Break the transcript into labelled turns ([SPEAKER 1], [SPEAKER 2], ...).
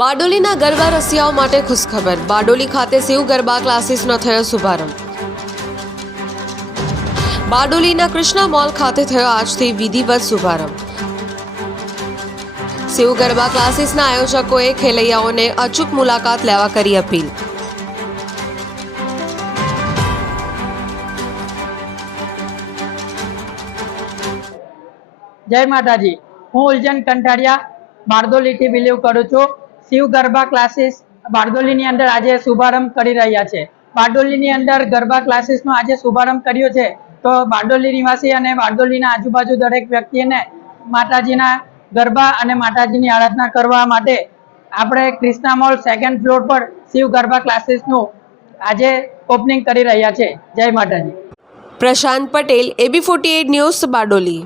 [SPEAKER 1] બારડોલીના ગરબા રસિયાઓ માટે ખુશખબર. બારડોલી ખાતે શિવ ગરબા ક્લાસીસનો થયો શુભારંભ. બારડોલીના કૃષ્ણા મોલ ખાતે થયો આજથી વિધિવત શુભારંભ. શિવ ગરબા ક્લાસીસના આયોજકોએ ખેલૈયાઓને અચૂક મુલાકાત લેવા કરી અપીલ.
[SPEAKER 2] જય માતાજી. હું ઉલજન કંઠારિયા બારદોલીથી બિલીવ કરું છું. શિવ ગરબા ક્લાસીસ બારડોલીની અંદર આજે શુભારંભ કરી રહ્યા છે. બારડોલીની અંદર ગરબા ક્લાસીસનો આજે શુભારંભ કર્યો છે. તો બારડોલી નિવાસી અને બારડોલીના આજુબાજુ દરેક વ્યક્તિને માતાજીના ગરબા અને માતાજીની આરાધના કરવા માટે આપણે ક્રિષ્ના મોલ સેકન્ડ ફ્લોર પર શિવ ગરબા ક્લાસીસનું આજે ઓપનિંગ કરી રહ્યા છે. જય Mataji.
[SPEAKER 1] Prashant Patel AB forty news Bardoli.